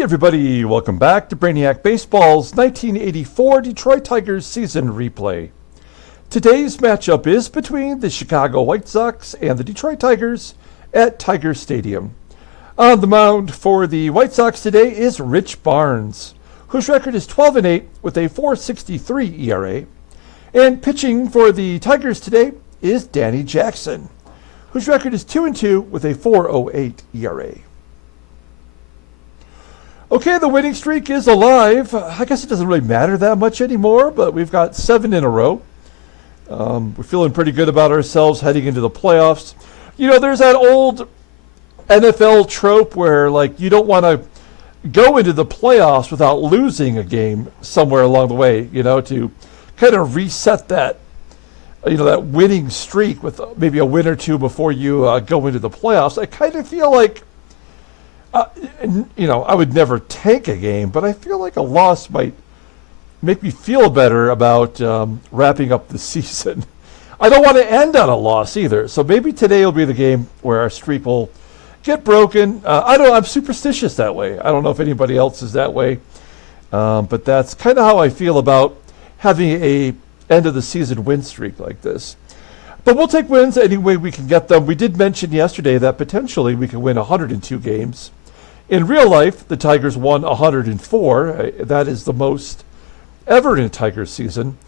Hi everybody, welcome back to Brainiac Baseball's 1984 Detroit Tigers season replay. Today's matchup is between the Chicago White Sox and the Detroit Tigers at Tiger Stadium. On the mound for the White Sox today is Rich Barnes, whose record is 12-8 with a .463 ERA. And pitching for the Tigers today is Danny Jackson, whose record is 2-2 with a .408 ERA. Okay, the winning streak is alive. I guess it doesn't really matter that much anymore, but we've got 7 in a row. We're feeling pretty good about ourselves heading into the playoffs. You know, there's that old NFL trope where, like, you don't want to go into the playoffs without losing a game somewhere along the way, you know, to kind of reset that, you know, that winning streak with maybe a win or two before you go into the playoffs. I kind of feel like, you know, I would never tank a game, but I feel like a loss might make me feel better about wrapping up the season. I don't want to end on a loss either, so maybe today will be the game where our streak will get broken. I'm superstitious that way. I don't know if anybody else is that way, but that's kind of how I feel about having a end of the season win streak like this. But we'll take wins any way we can get them. We did mention yesterday that potentially we can win 102 games. In real life, the Tigers won 104. That is the most ever in a Tigers season.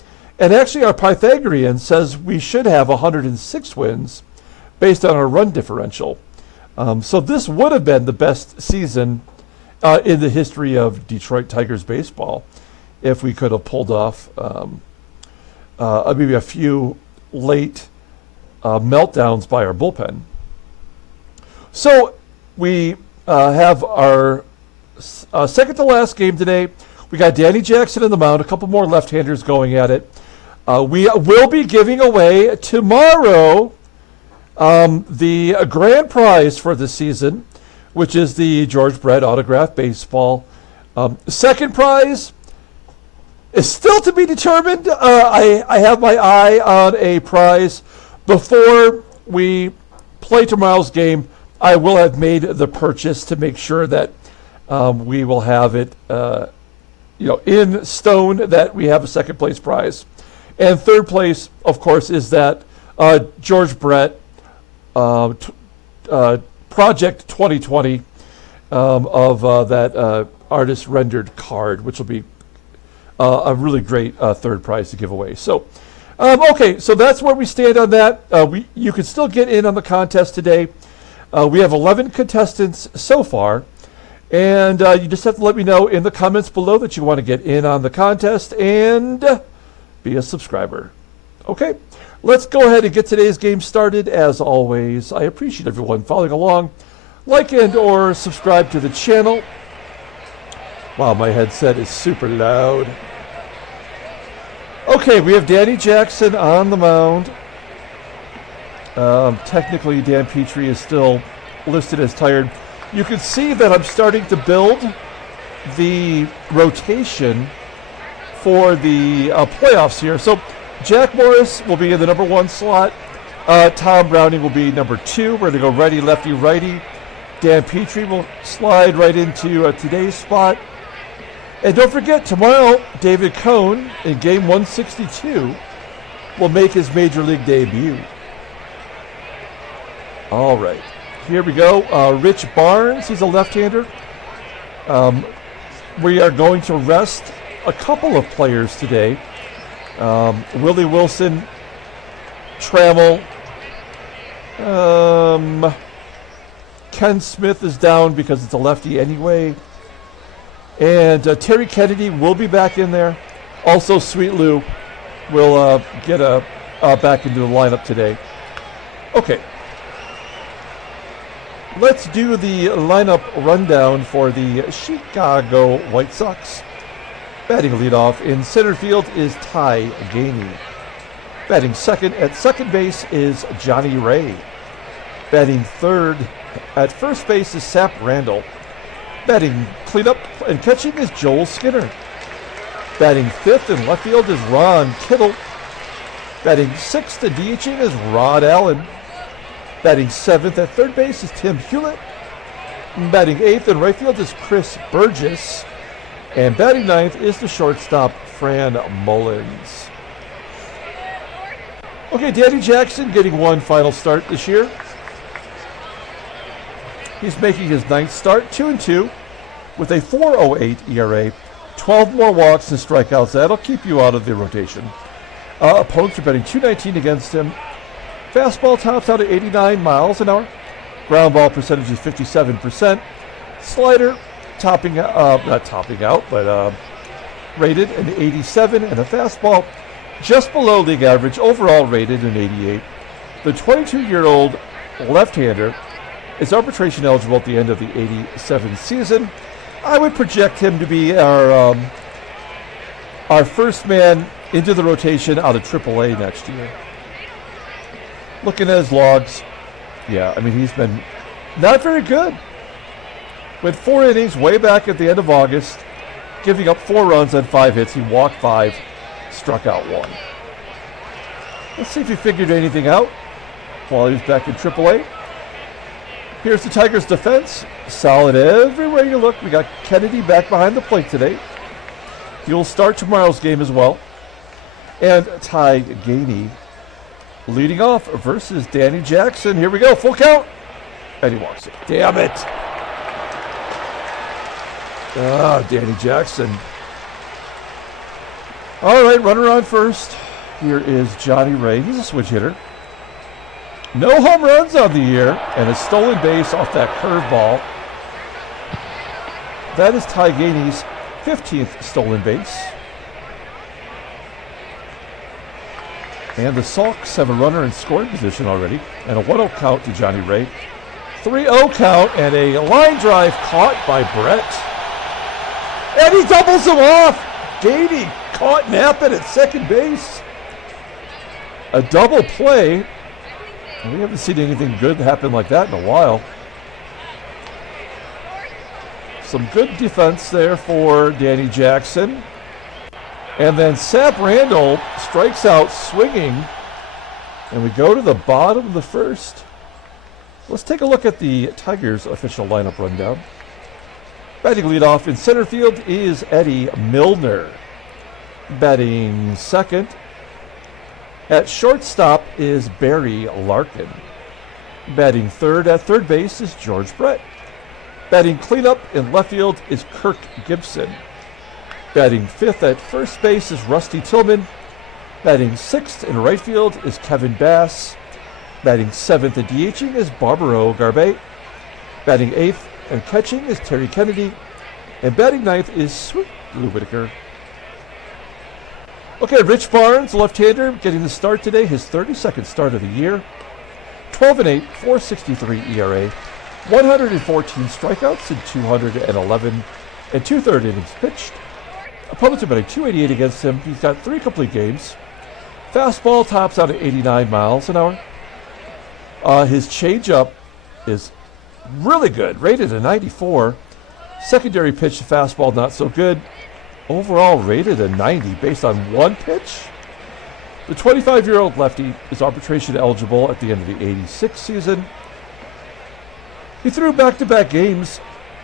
And actually, our Pythagorean says we should have 106 wins based on our run differential. So this would have been the best season in the history of Detroit Tigers baseball if we could have pulled off maybe a few late meltdowns by our bullpen. So we have our second to last game today. We got Danny Jackson on the mound, a couple more left-handers going at it. We will be giving away tomorrow the grand prize for the season, which is the George Brett autographed baseball. Second prize is still to be determined. I have my eye on a prize. Before we play tomorrow's game, I will have made the purchase to make sure that we will have it, you know, in stone that we have a second place prize. And third place, of course, is that George Brett Project 2020 of that artist rendered card, which will be a really great third prize to give away. So, okay, so that's where we stand on that. You can still get in on the contest today. We have 11 contestants so far, and you just have to let me know in the comments below that you want to get in on the contest and be a subscriber. Okay, let's go ahead and get today's game started. As always, I appreciate everyone following along. Like and or subscribe to the channel. Wow, my headset is super loud. Okay, we have Danny Jackson on the mound. Technically, Dan Petrie is still listed as tired. You can see that I'm starting to build the rotation for the playoffs here. So Jack Morris will be in the number 1 slot. Tom Browning will be number 2. We're going to go righty, lefty, righty. Dan Petrie will slide right into today's spot. And don't forget, tomorrow, David Cohn in game 162 will make his major league debut. All right, here we go. Rich Barnes, he's a left-hander. We are going to rest a couple of players today. Willie Wilson, Trammell. Ken Smith is down because it's a lefty anyway. And Terry Kennedy will be back in there. Also, Sweet Lou will get back into the lineup today. Okay. Let's do the lineup rundown for the Chicago White Sox. Batting leadoff in center field is Ty Gainey. Batting second at second base is Johnny Ray. Batting third at first base is Sap Randall. Batting cleanup and catching is Joel Skinner. Batting fifth in left field is Ron Kittle. Batting sixth and DHing is Rod Allen. Batting seventh at third base is Tim Hewlett. Batting 8th in right field is Chris Bourjos. And batting 9th is the shortstop, Fran Mullins. Okay, Danny Jackson getting one final start this year. He's making his 9th start, 2-2, with a 4.08 ERA, 12 more walks and strikeouts. That'll keep you out of the rotation. Opponents are betting $2.19 against him. Fastball tops out at 89 miles an hour. Ground ball percentage is 57%. Slider topping, not topping out, but rated an 87, and a fastball just below league average, overall rated an 88. The 22-year-old left-hander is arbitration eligible at the end of the 87 season. I would project him to be our first man into the rotation out of AAA next year. Looking at his logs, yeah, I mean, he's been not very good. With 4 innings way back at the end of August, giving up 4 runs on 5 hits. He walked 5, struck out 1. Let's see if he figured anything out while he was back in AAA. Here's the Tigers' defense. Solid everywhere you look. We got Kennedy back behind the plate today. He'll start tomorrow's game as well. And Ty Gainey leading off versus Danny Jackson. Here we go, full count. And he walks it. Damn it. Danny Jackson. All right, runner on first. Here is Johnny Ray. He's a switch hitter. No home runs on the year, and a stolen base off that curveball. That is Ty Gainey's 15th stolen base. And the Sox have a runner in scoring position already, and a 1-0 count to Johnny Ray. 3-0 count, and a line drive caught by Brett. And he doubles him off. Gainey caught napping at second base. A double play. We haven't seen anything good happen like that in a while. Some good defense there for Danny Jackson. And then Sap Randall strikes out swinging. And we go to the bottom of the first. Let's take a look at the Tigers' official lineup rundown. Batting leadoff in center field is Eddie Milner. Batting second at shortstop is Barry Larkin. Batting third at third base is George Brett. Batting cleanup in left field is Kirk GIBSON. Batting fifth at first base is Rusty Tillman. Batting sixth in right field is Kevin Bass. Batting seventh and DHing is Barbaro GARBEY. Batting eighth and catching is Terry Kennedy. And batting ninth is Sweet Blue Whitaker. Okay, Rich Barnes, left-hander, getting the start today, his 32nd start of the year. 12-8, 4.63 ERA, 114 strikeouts in 211 and 2/3 innings pitched. Opponents are betting $2.88 against him. He's got 3 complete games. Fastball tops out at 89 miles an hour. His changeup is really good, rated a 94. Secondary pitch to fastball, not so good. Overall rated a 90 based on 1 pitch. The 25-year-old lefty is arbitration eligible at the end of the 86 season. He threw back-to-back games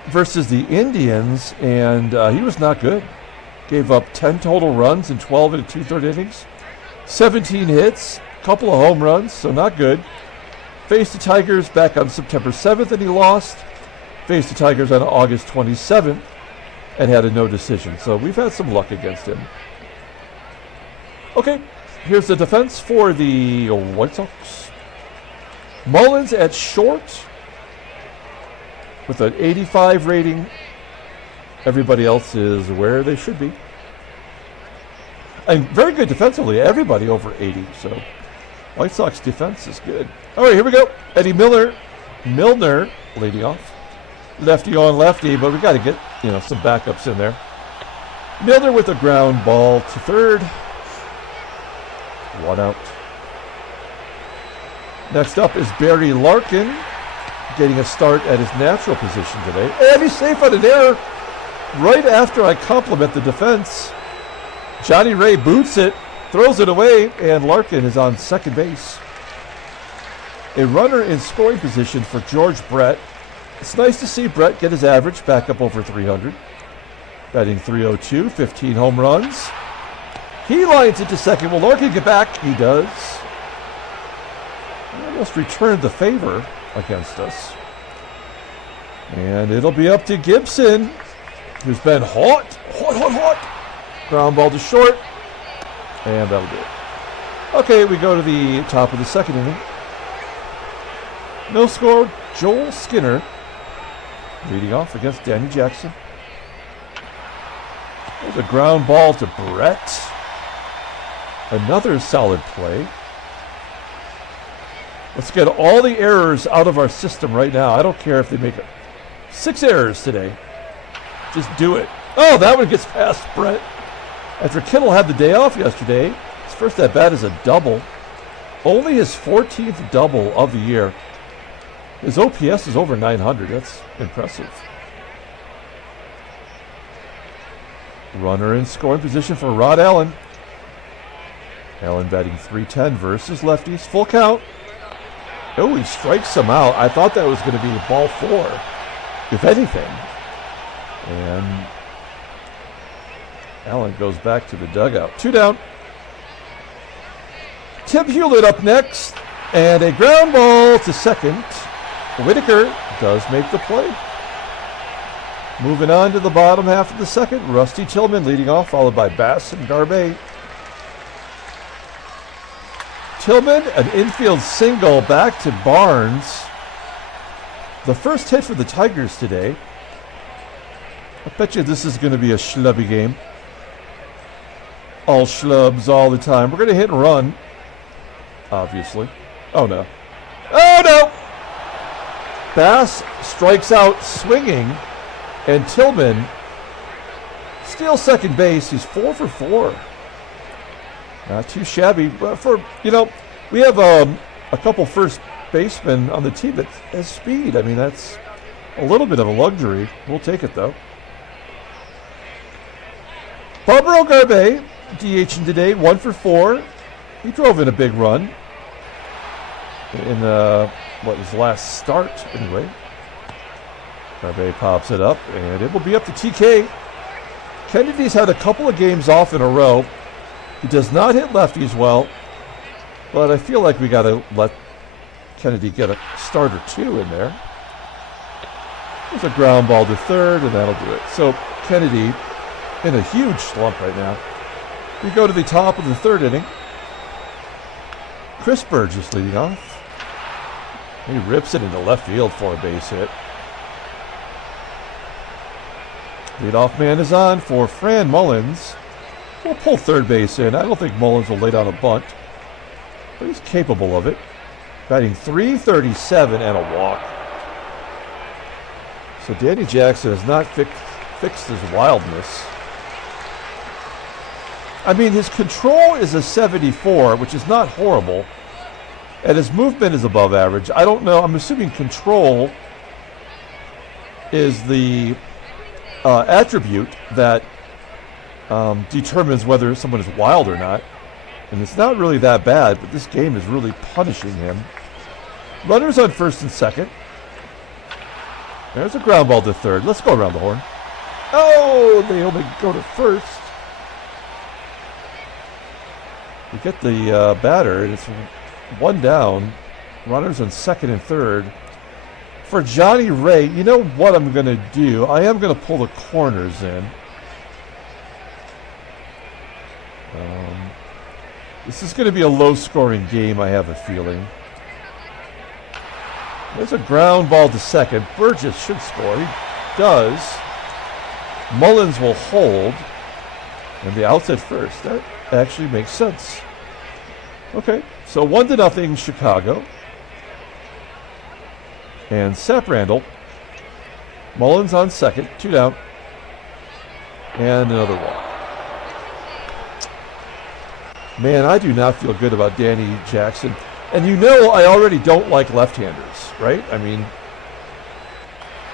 versus the Indians, and he was not good. Gave up 10 total runs in 12 and 2/3 innings. 17 hits, couple of home runs, so not good. Faced the Tigers back on September 7th, and he lost. Faced the Tigers on August 27th. And had a no decision. So we've had some luck against him. Okay, here's the defense for the White Sox. Mullins at short with an 85 rating. Everybody else is where they should be. And very good defensively. Everybody over 80. So White Sox defense is good. All right, here we go. Eddie Milner leading off. Lefty on lefty, but we got to get some backups in there. Milner with a ground ball to third. 1 out. Next up is Barry Larkin, getting a start at his natural position today. And he's safe on an error right after I compliment the defense. Johnny Ray boots it, throws it away, and Larkin is on second base. A runner in scoring position for George Brett. It's nice to see Brett get his average back up over 300. Batting .302, 15 home runs. He lines it to second. Will Larkin get back? He does. He almost returned the favor against us. And it'll be up to Gibson, who's been hot. Ground ball to short. And that'll do it. Okay, we go to the top of the second inning. No score, Joel Skinner leading off against Danny Jackson. There's a ground ball to Brett. Another solid play. Let's get all the errors out of our system right now. I don't care if they make 6 errors today. Just do it. Oh, that one gets past Brett. After Kittle had the day off yesterday, his first at bat is a double. Only his 14th double of the year. His OPS is over 900. That's impressive. Runner in scoring position for Rod Allen. Allen batting .310 versus lefties. Full count. Oh, he strikes him out. I thought that was going to be ball 4, if anything. And Allen goes back to the dugout. 2 down. Tim Hewlett up next. And a ground ball to second. Whitaker does make the play. Moving on to the bottom half of the second. Rusty Tillman leading off, followed by Bass and GARBEY. Tillman, an infield single back to Barnes. The first hit for the Tigers today. I bet you this is going to be a schlubby game. All schlubs all the time. We're going to hit and run, obviously. Oh, no. Oh, no! Bass strikes out swinging, and Tillman steals second base. He's 4 for 4. Not too shabby, but for, we have a couple first basemen on the team that has speed. I mean, that's a little bit of a luxury. We'll take it, though. Barbaro GARBEY, DHing today, 1 for 4. He drove in a big run in his last start, anyway. GARBEY pops it up, and it will be up to TK. Kennedy's had a couple of games off in a row. He does not hit lefties well, but I feel like we got to let Kennedy get a start or 2 in there. There's a ground ball to third, and that'll do it. So Kennedy in a huge slump right now. We go to the top of the third inning. Chris Burgess leading off. He rips it into left field for a base hit. Leadoff man is on for Fran Mullins. We'll pull third base in. I don't think Mullins will lay down a bunt, but he's capable of it. Batting .337 and a walk. So Danny Jackson has not fixed his wildness. I mean, his control is a 74, which is not horrible, and his movement is above average. I don't know. I'm assuming control is the attribute that determines whether someone is wild or not. And it's not really that bad, but this game is really punishing him. Runners on first and second. There's a ground ball to third. Let's go around the horn. Oh, they only go to first. We get the batter, and it's 1 down. Runners on second and third. For Johnny Ray, you know what I'm going to do? I am going to pull the corners in. This is going to be a low-scoring game, I have a feeling. There's a ground ball to second. Burgess should score. He does. Mullins will hold. And the out's at first. That actually makes sense. Okay, so 1-0 Chicago. And Sap Randall. Mullins on second. 2 down. And another walk. Man, I do not feel good about Danny Jackson. And I already don't like left-handers, right? I mean,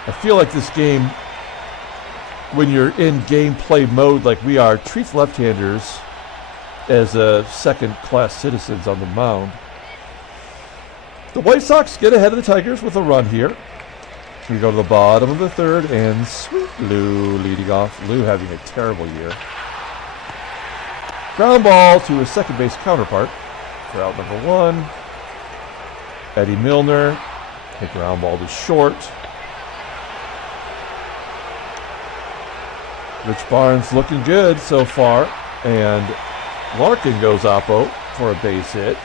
I feel like this game, when you're in gameplay mode like we are, treats left-handers as second-class citizens on the mound. The White Sox get ahead of the Tigers with a run here. We go to the bottom of the third, and sweet Lou leading off. Lou having a terrible year. Ground ball to his second base counterpart for out number 1. Eddie Milner. The ground ball to short. Rich Barnes looking good so far. And Larkin goes oppo for a base hit.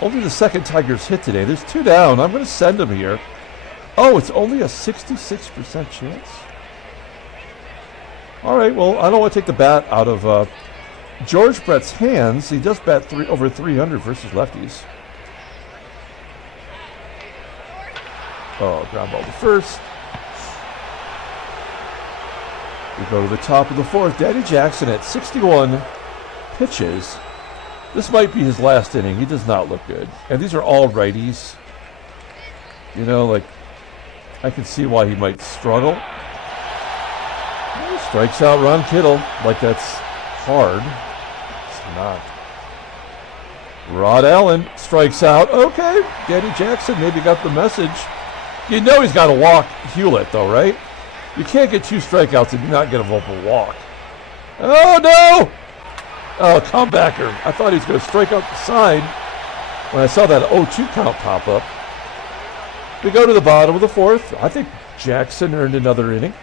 Only the second Tigers hit today. There's 2 down. I'm going to send him here. Oh, it's only a 66% chance. All right, well, I don't want to take the bat out of George Brett's hands. He does bat over 300 versus lefties. Oh, ground ball to first. We go to the top of the 4th. Danny Jackson at 61 pitches. This might be his last inning. He does not look good. And these are all righties. You know, like, I can see why he might struggle. He strikes out Ron Kittle. Like, that's hard. It's not. Rod Allen strikes out. Okay, Danny Jackson maybe got the message. You know he's got to walk Hewlett, though, right? You can't get 2 strikeouts and not get a vocal walk. Oh, no! Oh, comebacker. I thought he was going to strike out the side when I saw that 0-2 count pop up. We go to the bottom of the 4th. I think Jackson earned another inning.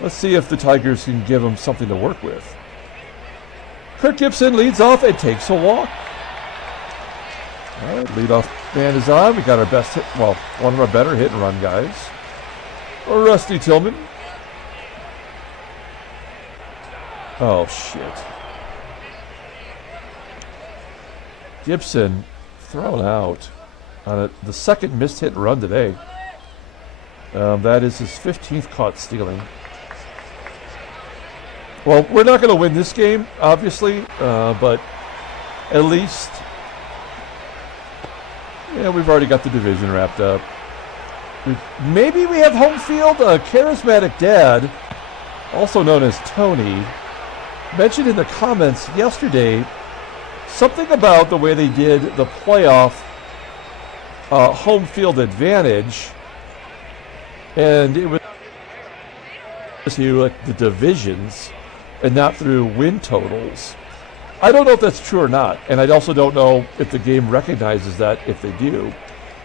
Let's see if the Tigers can give him something to work with. Kirk Gibson leads off and takes a walk. All right, leadoff man is on. We got our best hit, well, one of our better hit and run guys. Or Rusty Tillman. Oh, shit. Gibson thrown out on the second missed hit and run today. That is his 15th caught stealing. Well, we're not going to win this game, obviously, but at least, yeah, we've already got the division wrapped up. Maybe we have home field. A charismatic dad, also known as Tony, mentioned in the comments yesterday something about the way they did the playoff home field advantage, and it was through like the divisions and not through win totals. I don't know if that's true or not, and I also don't know if the game recognizes that if they do.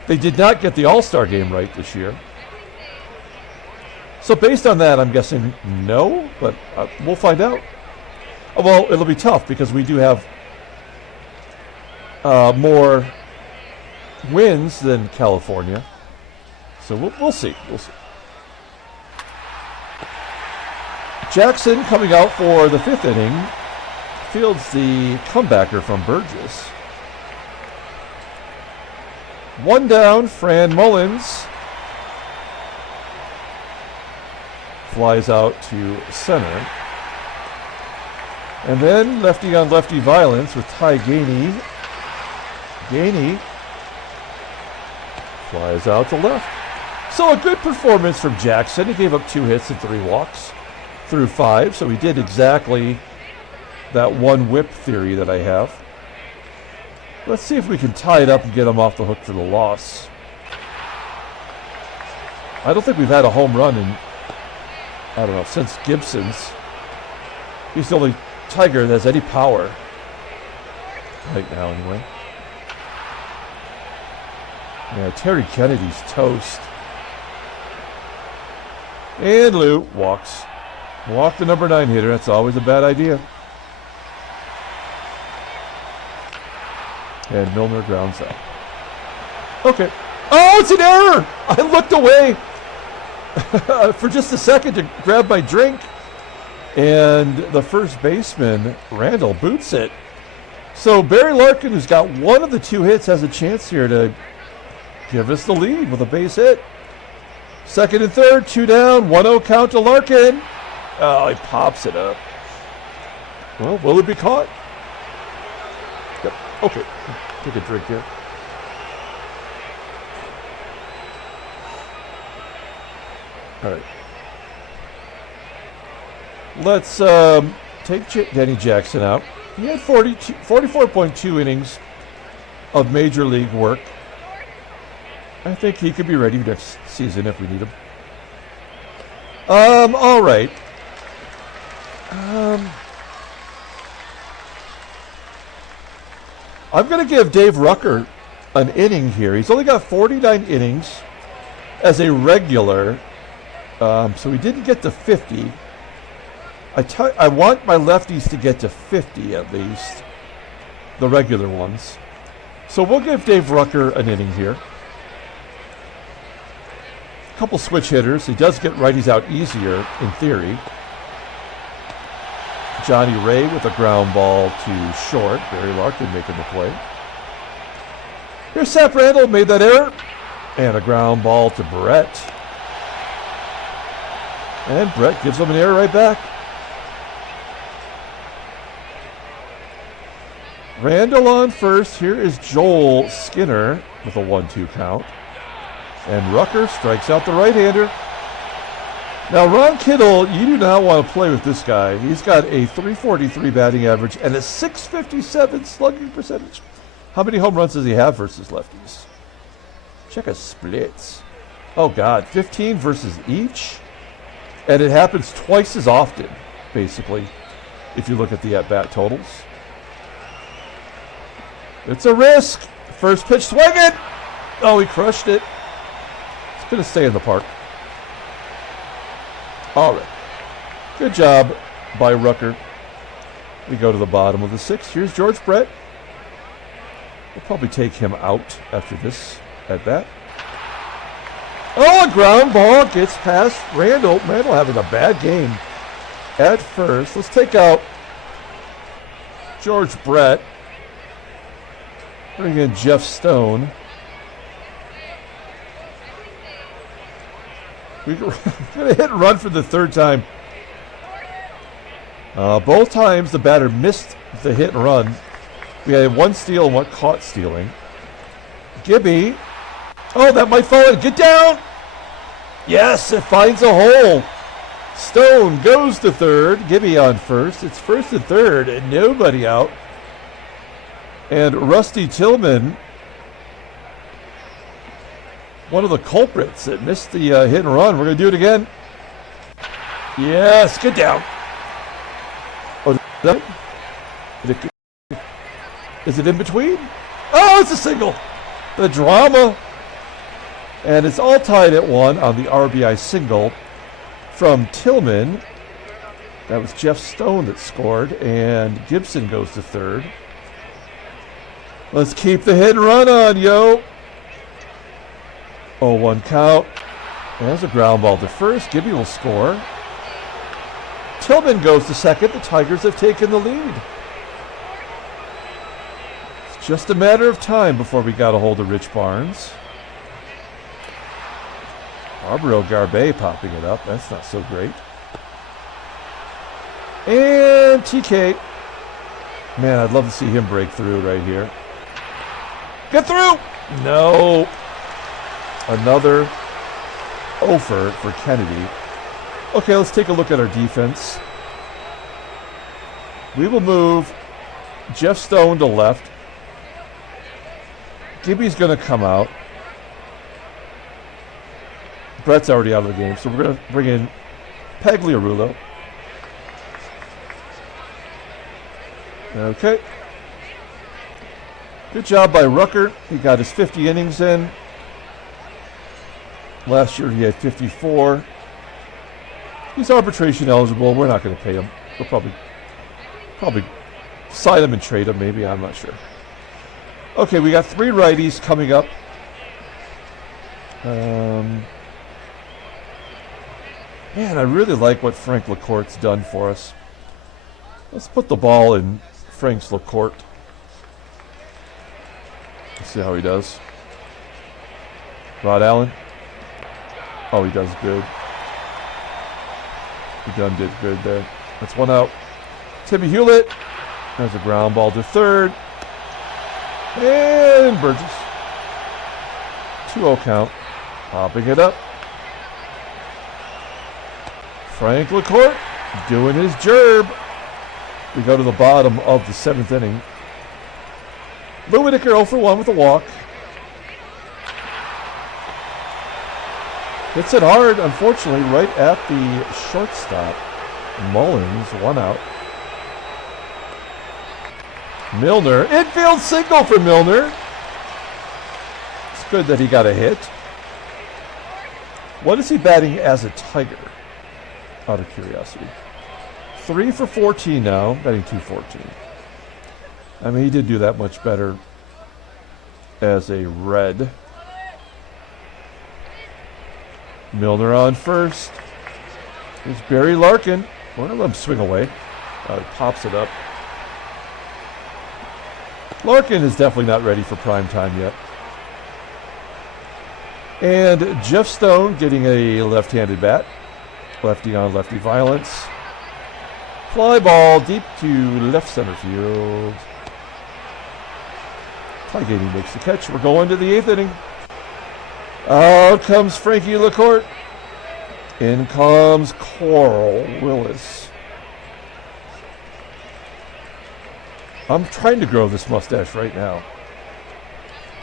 They did not get the All-Star game right this year. So based on that, I'm guessing no, but we'll find out. Well, it'll be tough because we do have more wins than California. So we'll see. We'll see. Jackson coming out for the 5th inning fields the comebacker from Bourjos. 1 down, Fran Mullins flies out to center. And then lefty on lefty violence with Ty Gainey. Gainey flies out to left. So a good performance from Jackson. He gave up 2 hits and 3 walks through 5. So he did exactly that one whip theory that I have. Let's see if we can tie it up and get him off the hook for the loss. I don't think we've had a home run in, I don't know, since Gibson's. He's the only Tiger that has any power. Right now, anyway. Yeah, Terry Kennedy's toast. And Lou walks. Walk the number 9 hitter. That's always a bad idea. And Milner grounds out. Okay. Oh, it's an error! I looked away for just a second to grab my drink. And the first baseman, Randall, boots it. So Barry Larkin, who's got one of the 2 hits, has a chance here to give us the lead with a base hit. 2nd and 3rd, 2 down, 1-0 count to Larkin. Oh, he pops it up. Well, will it be caught? Yep. Okay. Take a drink here. All right. Let's take Danny Jackson out. He had 44.2 innings of major league work. I think he could be ready next season if we need him. All right. I'm going to give Dave Rucker an inning here. He's only got 49 innings as a regular, so he didn't get to 50. I want my lefties to get to 50 at least, the regular ones. So we'll give Dave Rucker an inning here. A couple switch hitters. He does get righties out easier, in theory. Johnny Ray with a ground ball to short. Barry Larkin making the play. Here's Sap Randall, made that error. And a ground ball to Brett. And Brett gives him an error right back. Randall on first. Here is Joel Skinner with a 1-2 count. And Rucker strikes out the right-hander. Now, Ron Kittle, you do not want to play with this guy. He's got a .343 batting average and a .657 slugging percentage. How many home runs does he have versus lefties? Check his splits. Oh, God, 15 versus each? And it happens twice as often, basically, if you look at the at-bat totals. It's a risk. First pitch swinging. Oh, he crushed it. It's going to stay in the park. All right. Good job by Rucker. We go to the bottom of the sixth. Here's George Brett. We'll probably take him out after this at bat. Oh, a ground ball gets past Randall. Randall having a bad game at first. Let's take out George Brett. Bring in Jeff Stone. We're going to hit and run for the third time. Both times the batter missed the hit and run. We had one steal and one caught stealing. Gibby. Oh, that might fall in. Get down. Yes, it finds a hole. Stone goes to third. Gibby on first. It's first and third and nobody out. And Rusty Tillman, one of the culprits that missed the hit and run. We're going to do it again. Yes, get down. Oh, is it in between? Oh, it's a single. The drama. And it's all tied at 1 on the RBI single from Tillman. That was Jeff Stone that scored, and Gibson goes to third. Let's keep the hit and run on, yo. 0-1 count. There's a ground ball to first. Gibby will score. Tillman goes to second. The Tigers have taken the lead. It's just a matter of time before we got a hold of Rich Barnes. Barbaro GARBEY popping it up. That's not so great. And TK. Man, I'd love to see him break through right here. Get through! No. Another offer for Kennedy. Okay, let's take a look at our defense. We will move Jeff Stone to left. Gibby's going to come out. Brett's already out of the game, so we're going to bring in Pagliarulo. Okay. Good job by Rucker. He got his 50 innings in. Last year he had 54. He's arbitration eligible. We're not going to pay him. We'll probably sign him and trade him, maybe. I'm not sure. Okay, we got 3 righties coming up. Man, I really like what Frank LaCourte's done for us. Let's put the ball in Frank's LaCourte. Let's see how he does. Rod Allen. Oh, he does good. He done did good there. That's 1 out. Timmy Hewlett. There's a ground ball to third. And Burgess. 2-0 count. Popping it up. Frank LaCourte doing his gerb. We go to the bottom of the 7th inning. Lou Whitaker 0 for 1 with a walk. Hits it hard, unfortunately, right at the shortstop. Mullins, 1 out. Milner, infield single for Milner. It's good that he got a hit. What is he batting as a Tiger? Out of curiosity. 3 for 14 now, batting .214. I mean, he did do that much better as a Red. Milner on first. Here's Barry Larkin. We're going to let him swing away. He pops it up. Larkin is definitely not ready for prime time yet. And Jeff Stone getting a left-handed bat. Lefty on lefty violence. Fly ball deep to left center field. GAINEY makes the catch. We're going to the 8th inning. Out comes Frankie LaCourte. In comes Carl Willis. I'm trying to grow this mustache right now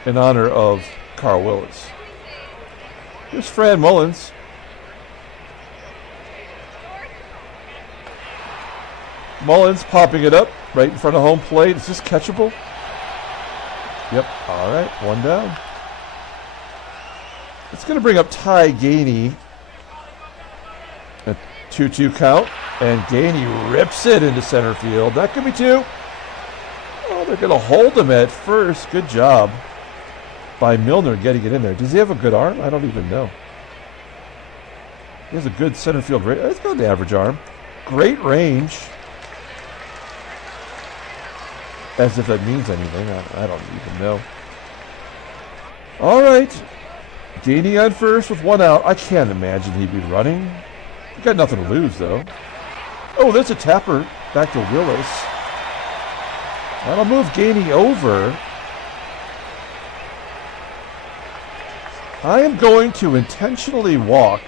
in honor of Carl Willis. Here's Fran Mullins. Mullins popping it up right in front of home plate. Is this catchable? Yep. All right. 1 down. It's going to bring up GAINEY. A 2-2 count. And GAINEY rips it into center field. That could be 2. Oh, they're going to hold him at first. Good job by Milner getting it in there. Does he have a good arm? I don't even know. He has a good center field range. It's got an average arm. Great range. As if that means anything. I don't even know. All right. GAINEY on first with 1 out. I can't imagine he'd be running. He got nothing to lose, though. Oh, there's a tapper back to Willis. That'll move GAINEY over. I am going to intentionally walk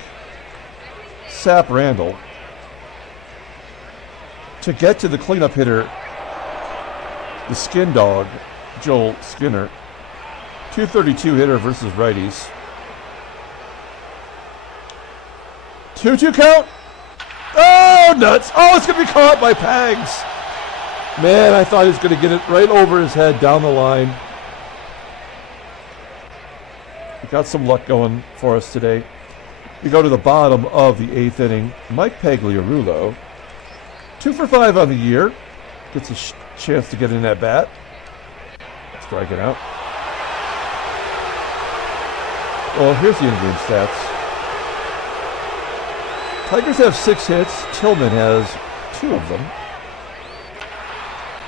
Sap Randall to get to the cleanup hitter, the skin dog, Joel Skinner. 232 hitter versus righties. 2-2 count. Oh, nuts. Oh, it's going to be caught by Pags. Man, I thought he was going to get it right over his head down the line. We got some luck going for us today. We go to the bottom of the 8th inning. Mike Pagliarulo, 2 for 5 on the year. Gets a chance to get in that bat. Strike it out. Well, here's the in-game stats. Tigers have 6 hits. TILLMAN has 2 of them.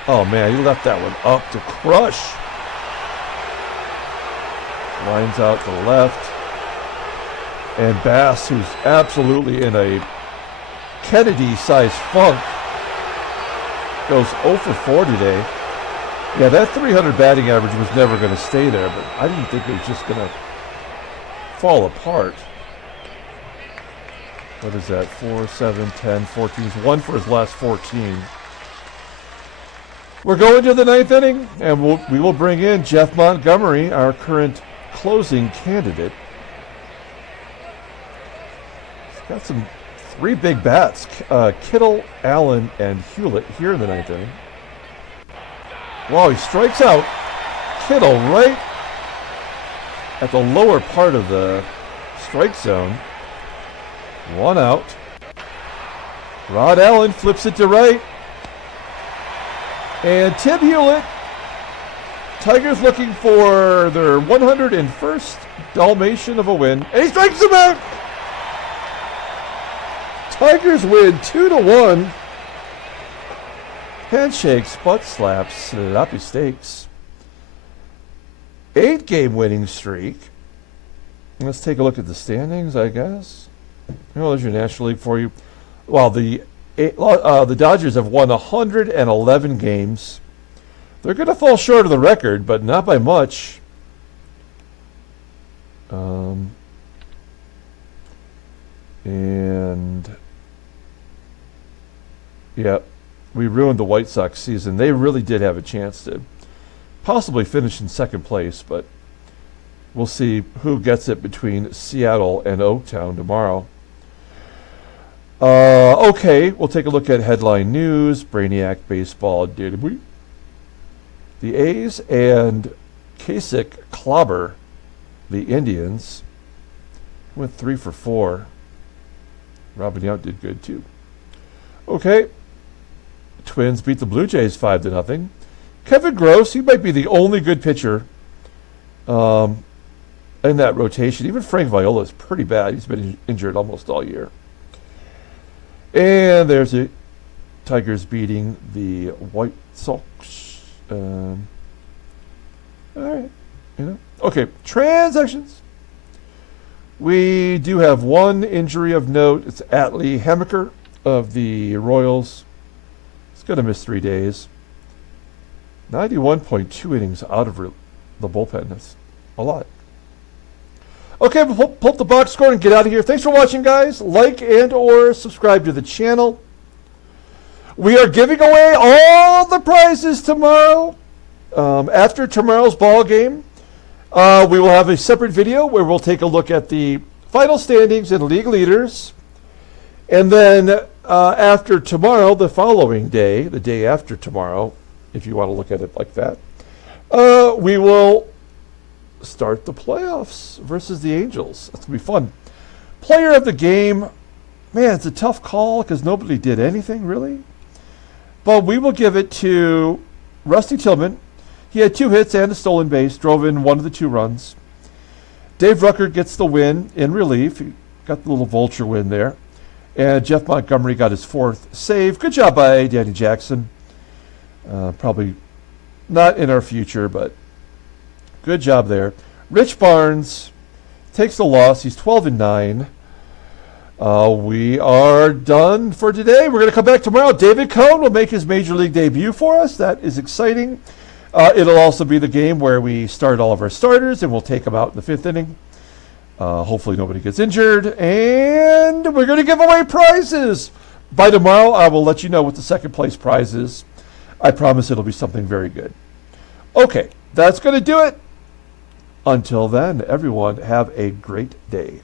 Oh, man, he left that one up to crush. Lines out to the left. And Bass, who's absolutely in a Kennedy-sized funk, goes 0 for 4 today. Yeah, that 300 batting average was never going to stay there, but I didn't think it was just going to fall apart. What is that? 4, 7, 10, 14. He's 1 for his last 14. We're going to the 9th inning, and we will bring in Jeff Montgomery, our current closing candidate. He's got 3 big bats. Kittle, Allen, and Hewlett here in the 9th inning. Wow, he strikes out Kittle right at the lower part of the strike zone. 1 out. Rod Allen flips it to right. And Tim Hewlett. Tigers looking for their 101st Dalmatian of a win. And he strikes him out! Tigers win 2-1. Handshakes, butt slaps, sloppy steaks. 8-game winning streak. Let's take a look at the standings, I guess. Well, there's your National League for you. Well, the Dodgers have won 111 games. They're going to fall short of the record, but not by much. And yeah, we ruined the White Sox season. They really did have a chance to possibly finish in second place, but we'll see who gets it between Seattle and Oaktown tomorrow. Okay, we'll take a look at headline news. Brainiac baseball database. The A's and Kasich clobber the Indians. Went 3 for 4. Robin Yount did good too. Okay. Twins beat the Blue Jays 5-0. Kevin Gross, he might be the only good pitcher in that rotation. Even Frank Viola is pretty bad. He's been injured almost all year. And there's the Tigers beating the White Sox. All right. Okay, transactions. We do have one injury of note. It's Atlee Hammaker of the Royals. He's going to miss 3 days. 91.2 innings out of the bullpen. That's a lot. Okay, we'll pull up the box score and get out of here. Thanks for watching, guys. Like and or subscribe to the channel. We are giving away all the prizes tomorrow. After tomorrow's ball game, we will have a separate video where we'll take a look at the final standings and league leaders. And then after tomorrow, the following day, the day after tomorrow, if you want to look at it like that, we will start the playoffs versus the Angels. That's going to be fun. Player of the game, man, it's a tough call because nobody did anything really. But we will give it to Rusty Tillman. He had 2 hits and a stolen base, drove in 1 of the 2 runs. Dave Rucker gets the win in relief. He got the little vulture win there. And Jeff Montgomery got his 4th save. Good job by Danny Jackson. Probably not in our future, but good job there. Rich Barnes takes the loss. He's 12-9. We are done for today. We're going to come back tomorrow. David Cone will make his Major League debut for us. That is exciting. It'll also be the game where we start all of our starters, and we'll take them out in the 5th inning. Hopefully nobody gets injured. And we're going to give away prizes. By tomorrow, I will let you know what the second place prize is. I promise it'll be something very good. Okay, that's going to do it. Until then, everyone, have a great day.